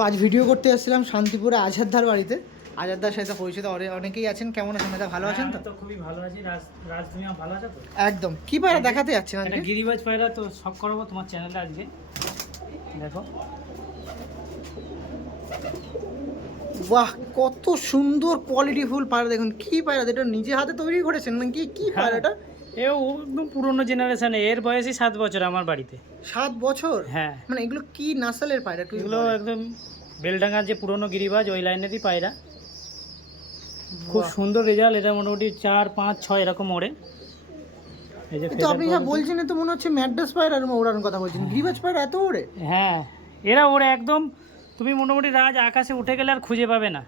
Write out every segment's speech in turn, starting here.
তো আজ ভিডিও করতে এসেছিলাম শান্তিপুরে আজাদদার বাড়িতে। আজাদদার সাথে পরিচিত অনে- অনেকেই আছেন। কেমন আছেন দাদা ভালো আছেন তো? হ্যাঁ, আমি তো খুবই ভালো আছি। রাজ রাজ তুমি ভালো আছো তো? একদম। কি পায়রা দেখাতে যাচ্ছেন একটা আজকে? গিরিবাজ পায়রা তো শখ করব তোমার চ্যানেলে আজকে। দেখো। বাহ কত সুন্দর কোয়ালিটিফুল পায়রা। দেখুন কি পায়রা? এটা নিজে হাতে তৈরি করেছেন নাকি? কি হ্যাঁ। পায়রাটা? এও একদম পুরনো জেনারেশনে এর বয়সই সাত বছর আমার বাড়িতে। সাত বছর? হ্যাঁ। মানে এগুলো কি নাসালের পায়রা এগুলো একদম বেলডাঙ্গার যে পুরনো গিরিবাজ ওই লাইনেরই পায়রা। খুব সুন্দর রেজাল্ট এটা মোটামুটি চার পাঁচ ছয় এরকম ওড়ে। তো আপনি যা বলছেন তো মনে হচ্ছে ম্যাড্রাস পায়রার ওড়ানোর কথা বলছেন। গিরিবাজ পায়রা এত ওড়ে? হ্যাঁ। এরা ওরা একদম তুমি মোটামুটি রাজ আকাশে উঠে গেলে আর খুঁজে পাবে না।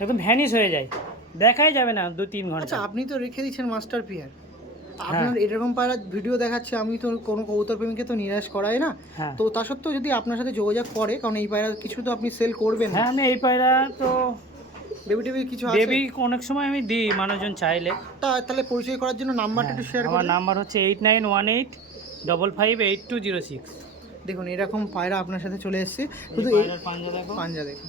একদম ভ্যানিশ হয়ে যায়। দেখাই যাবে না দু তিন ঘণ্টা। আচ্ছা আপনি তো রেখে দিচ্ছেন মাস্টার পিয়ার। হ্যাঁ। আপনার এরকম পায়রা ভিডিও দেখাচ্ছে আমি তো কোনো কবুতর প্রেমীকে তো নিরাশ করাই না। হ্যাঁ। তো তা সত্ত্বেও যদি আপনার সাথে যোগাযোগ করে কারণ এই পায়রা কিছু তো আপনি সেল করবেন হ্যাঁ আমি এই পায়রা তো বেবি টেবি কিছু আছে? বেবি অনেক সময় আমি দিই মানুষজন চাইলে। তা তাহলে পরিচয় করার জন্য নাম্বারটা একটু শেয়ার হ্যাঁ, আমার নাম্বার হচ্ছে eight nine one eight double five eight two zero six দেখুন এরকম পায়রা আপনার সাথে চলে এসেছে। শুধু পাঞ্জা দেখো। পাঞ্জা দেখুন।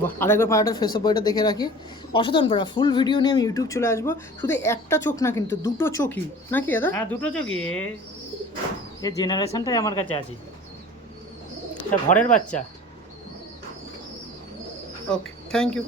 বাহ, আরেকবার পাড়াটার ফেসঅপ বইটা দেখে রাখি। অসাধারণ পাড়া ফুল ভিডিও নিয়ে আমি ইউটিউব চলে আসব। শুধু একটা চোখ না কিন্তু দুটো চোখই। নাকি দাদা? হ্যাঁ দুটো চোখই। এই জেনারেশনটাই আমার কাছে আছে। এটা ঘরের বাচ্চা। Okay thank you